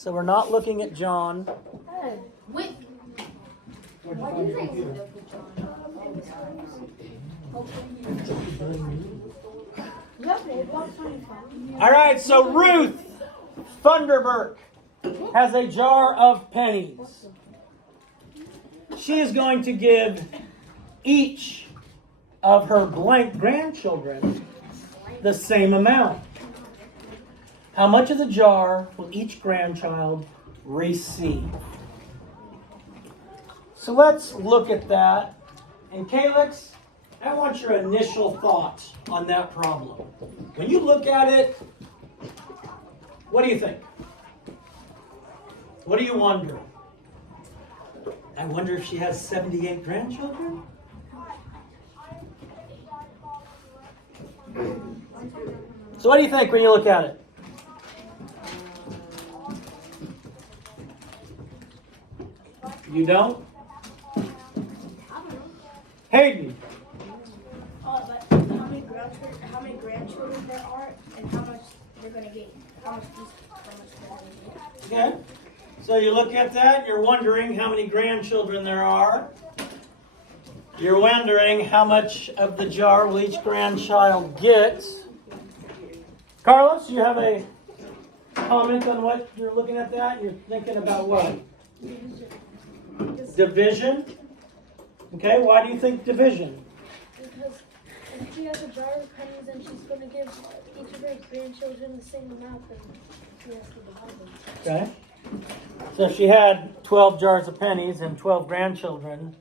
So we're not looking at John. Wait. Why do you think we look at John? All right, so Ruth Thunderberg has a jar of pennies. She is going to give each of her blank grandchildren the same amount. How much of the jar will each grandchild receive? So let's look at that. And Calyx, I want your initial thoughts on that problem. When you look at it, what do you think? What do you wonder? I wonder if she has 78 grandchildren? So what do you think when you look at it? You don't? Hayden. But how many grandchildren there are, and how much they're gonna get? How much they're gonna get? Okay. So you look at that, you're wondering how many grandchildren there are. You're wondering how much of the jar will each grandchild get. Carlos, you have a comment on what you're looking at that? You're thinking about what? Division? Okay, why do you think division? Because if she has a jar of pennies and she's gonna give each of her grandchildren the same amount, then she has to divide them. Okay. So if she had 12 jars of pennies and 12 grandchildren,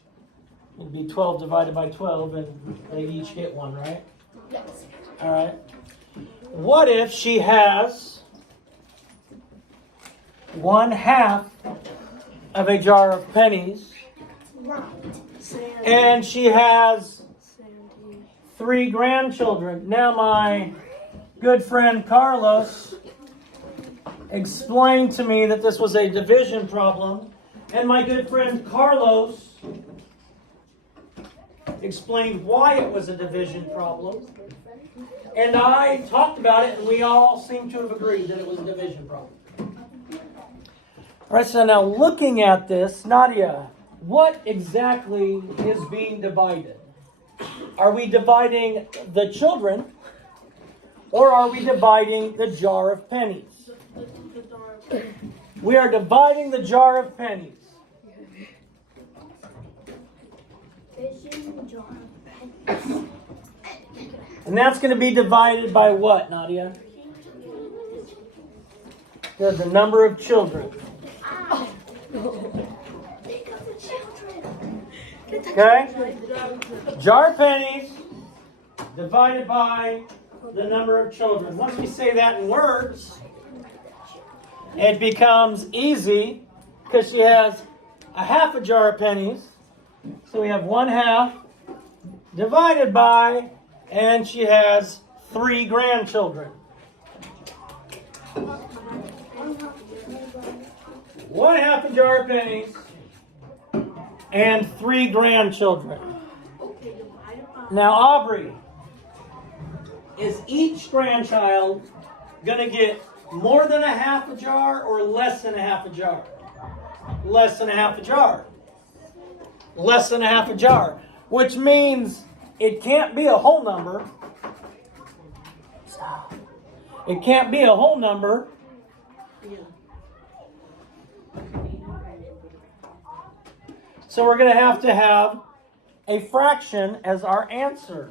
it'd be 12 divided by 12 and they each get one, right? Yes. All right. What if she has 1/2 of a jar of pennies Right. and she has 3 grandchildren? Now my good friend Carlos explained to me that this was a division problem, and my good friend Carlos explained why it was a division problem, and I talked about it, and we all seem to have agreed that it was a division problem. All right, so now looking at this, Nadia, what exactly is being divided? Are we dividing the children, or are we dividing the jar of pennies? We are dividing the jar of pennies. And that's going to be divided by what, Nadia? The number of children. Okay? Jar of pennies divided by the number of children. Once we say that in words, it becomes easy because she has 1/2 a jar of pennies. So we have 1/2 divided by, and she has 3 grandchildren. 1/2 a jar of pennies and 3 grandchildren. Now, Aubrey, is each grandchild going to get more than 1/2 a jar or less than 1/2 a jar? Less than 1/2 a jar. Less than 1/2 a jar. Which means it can't be a whole number. It can't be a whole number. So we're going to have a fraction as our answer.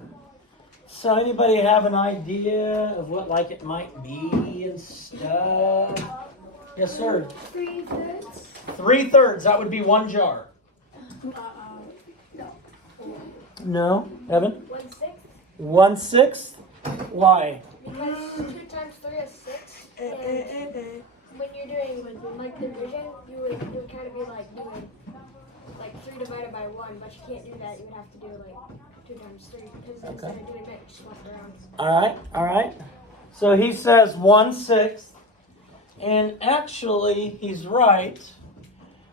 So anybody have an idea of what like it might be and stuff? Yes, sir. 3/3. 3/3. That would be 1 jar. No. Evan? 1/6. 1/6. Why? Because 2 times 3 is 6. And when you're doing like division, you would kind of be like doing like 3 divided by 1, but you can't do that. You would have to do like 2 times 3 because instead of doing that, you swap around. All right. So he says 1/6. And actually, he's right.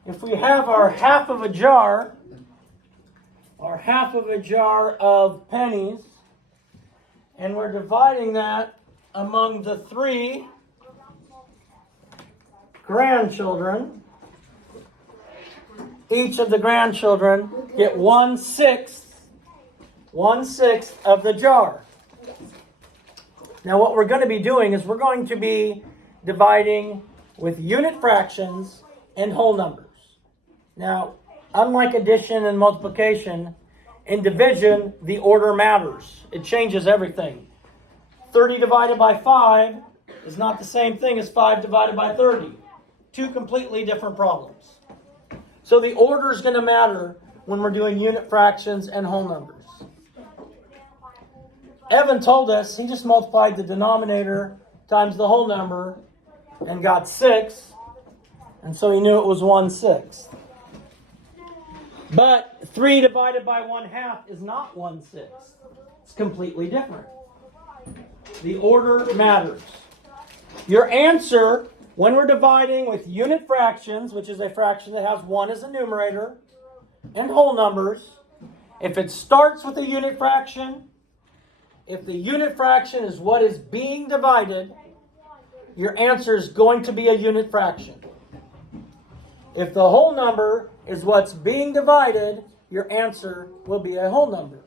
If we have our 1/2 of a jar, our 1/2 of a jar of pennies, and we're dividing that among the 3 grandchildren, each of the grandchildren get 1/6 of the jar. Now what we're going to be doing is we're going to be dividing with unit fractions and whole numbers. Now, unlike addition and multiplication, in division, the order matters. It changes everything. 30 divided by 5 is not the same thing as 5 divided by 30. Two completely different problems. So the order is going to matter when we're doing unit fractions and whole numbers. Evan told us he just multiplied the denominator times the whole number and got 6. And so he knew it was 1/6. But 3 divided by 1/2 is not 1/6. It's completely different. The order matters. Your answer, when we're dividing with unit fractions, which is a fraction that has 1 as a numerator, and whole numbers, if it starts with a unit fraction, if the unit fraction is what is being divided, your answer is going to be a unit fraction. If the whole number is what's being divided, your answer will be a whole number.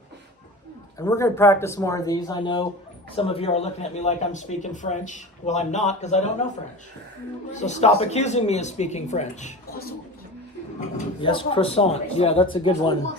And we're going to practice more of these. I know some of you are looking at me like I'm speaking French. Well, I'm not, because I don't know French. So stop accusing me of speaking French. Yes, croissant. Yeah, that's a good one.